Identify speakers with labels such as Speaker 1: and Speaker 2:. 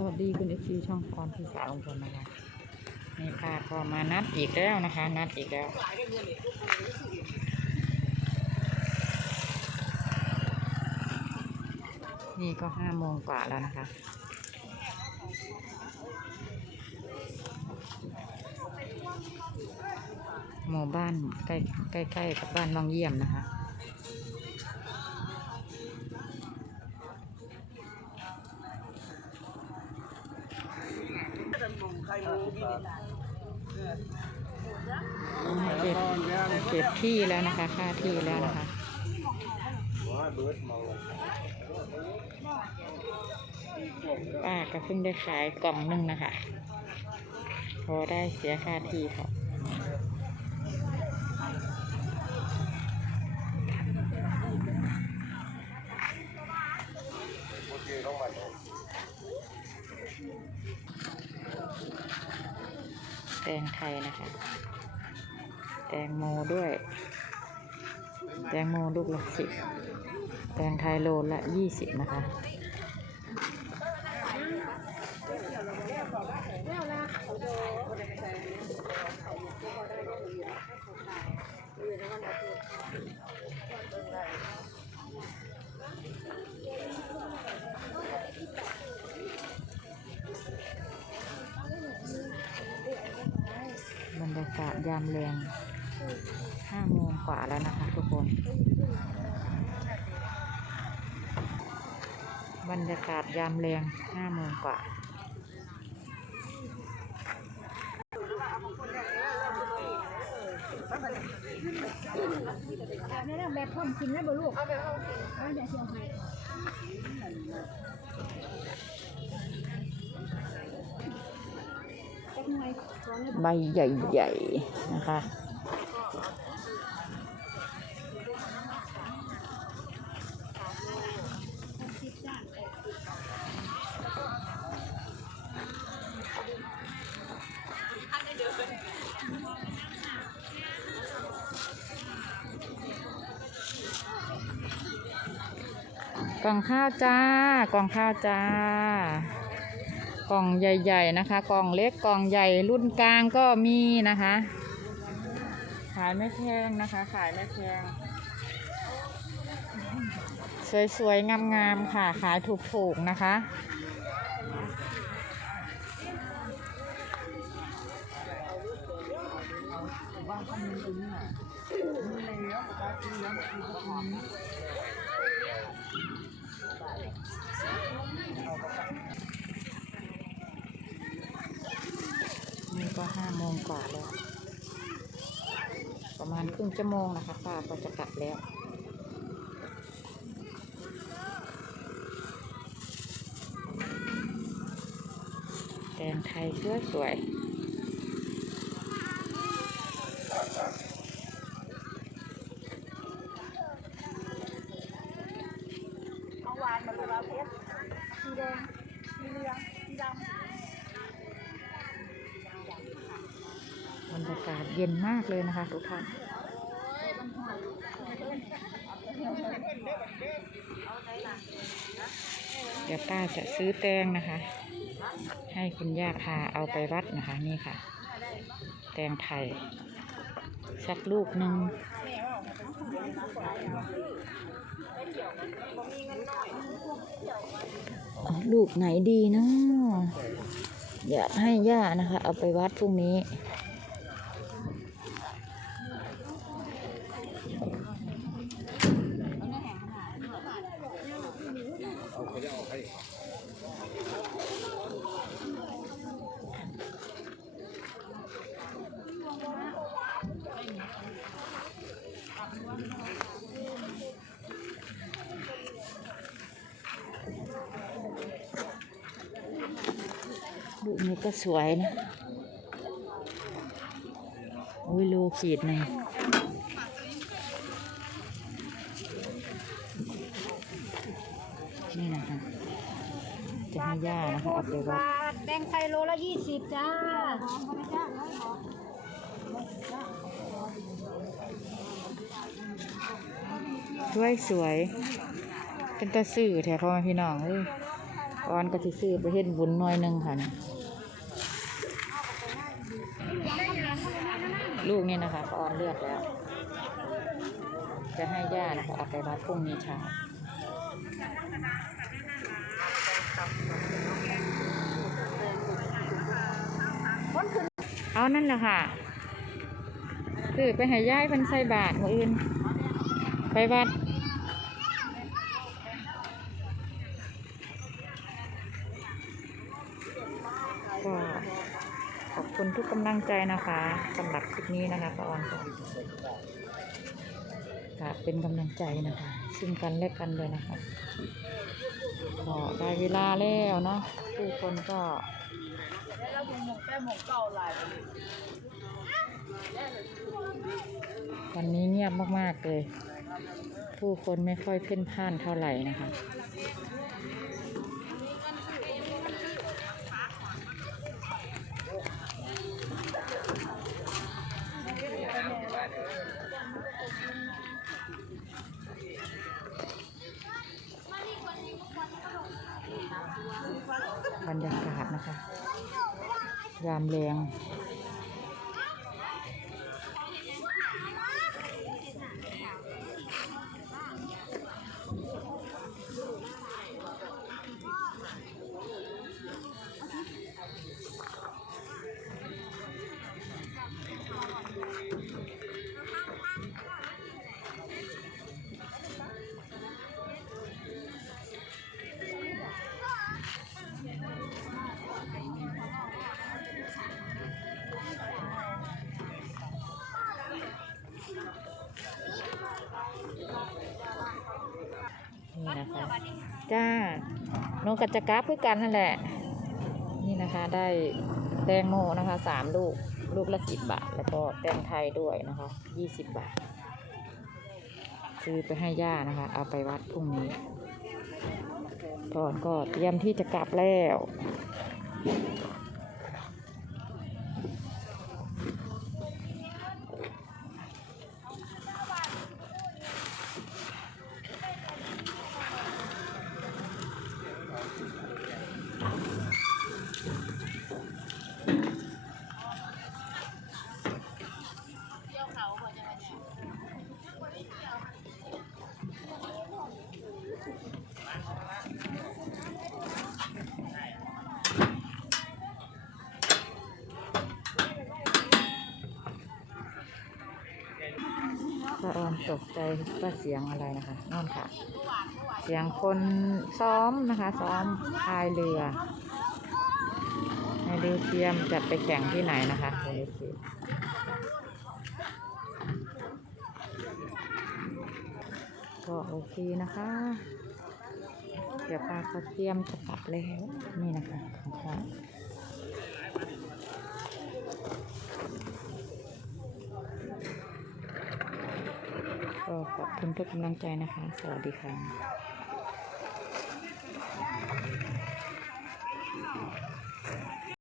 Speaker 1: สวัสดีคุณเอฟซีช่องพรที่สาวลงพลนะคะนี่ค่ะก็มานัดอีกแล้วนะคะ นัดอีกแล้วนี่ก็ห้าโมงกว่าแล้วนะคะ หมู่บ้านใกล้ใกล้ใกล้กับบ้านวังเยี่ยมนะคะ เก็บเก็บที่แล้วนะคะ ค่าที่แล้วนะคะป้าก็เพิ่งได้ขายกล่องหนึงนะคะ พอได้เสียค่าที่ค่ะ ตงไทยนะคะ แตงโมด้วย แตงโมลูกละสิบแตงไทยโลละยี่สิบนะคะากาศยามแรงห้าโมงกว่าแล้วนะคะทุกคน บรรยากาศยามแรงห้าโมงกว่า
Speaker 2: แบบนี้นะแบบพร้อมกินแล้วบ่ลูกเอาแบบพร้อมกินเอาเดี๋ยวเชียวให้
Speaker 1: ใบใหญ่ๆนะคะ กล่องข้าวจ้า กล่องข้าวจ้า กล่องใหญ่ๆนะคะ กล่องเล็กกล่องใหญ่รุ่นกลางก็มีนะคะ ขายไม่แพงนะคะ ขายไม่แพงสวยๆงามๆค่ะ ขายถูกๆนะคะ ห้าโมงกว่าแล้ว ประมาณครึ่งชั่วโมงนะคะป้าก็จะกลับแล้วแดงไทยสวยสวย
Speaker 2: ของหวานมันเป็นประเภทสีแดงา
Speaker 1: กาศเย็นมากเลยนะคะ ทุกท่านเดี๋ยวป้าจะซื้อแตงนะคะ ให้คุณย่าพาเอาไปวัดนะคะ นี่ค่ะ แตงไทยสักลูกหนึ่งลูกไหนดีเนาะอยากให้ย่านะคะ เอาไปวัดพรุ่งนี้ นี้ก็สวยนะอุ้ยโลขีดหนึ่งนี่นะคะ จะให้ย่านะคะเอาไปวัด
Speaker 2: บาทแดงไทยโลละยี่สิบจ้า
Speaker 1: สวยสวย เป็นตาสื่อแถวพ่อแม่พี่น้องเลยออนก็สิซื้อไปเฮ็ดบุญหน่อยหนึงค่ะ ลูกเนี่ยนะคะป้าออนเลือดแล้ว จะให้ย่านะคะเอาไปวัดพรุ่งนี้เช้าเอานั่นแหละค่ะคือไปให้ย่ายเป็นใส่บาทมืออื่น ไปวัด ก็ขอบ คุณทุกกำลังใจนะคะสำหรับคลิปนี้นะคะป้าออนก็ค่ะเป็นกำลังใจนะคะ ซึ่งกันและกันเลยนะคะก็ได้เวลาแล้วเนาะผู้คนก็
Speaker 2: แล้วหมกแป้หมกเก่าหลาย
Speaker 1: วันนี้เงียบมากๆเลย ผู้คนไม่ค่อยเพ่นพ่านเท่าไหร่นะคะ บรรยากาศนะคะ ยามแรง นี่นะคะจ้านกัจจกาฟคือกันนั่นแหละ นี่นะคะได้แตงโมนะคะสามลูกลูกละสิบบาท แล้วก็แตงไทยด้วยนะคะยี่สิบบาท ซื้อไปให้ย่านะคะ เอาไปวัดพรุ่งนี้ตอนก็เตรียมที่จะกลับแล้ว ตกใจว่าเสียงอะไรนะคะนั่นค่ะ เสียงคนซ้อมนะคะ ซ้อมพายเรือในเรือเทียมจัดไปแข่งที่ไหนนะคะเอเทียมก็โอเคนะคะ เดี๋ยวปลาเขาเตรียมจะกลับแล้ว นี่นะคะของเขา ก็ขอบคุณทุกกำลังใจนะคะ สวัสดีค่ะ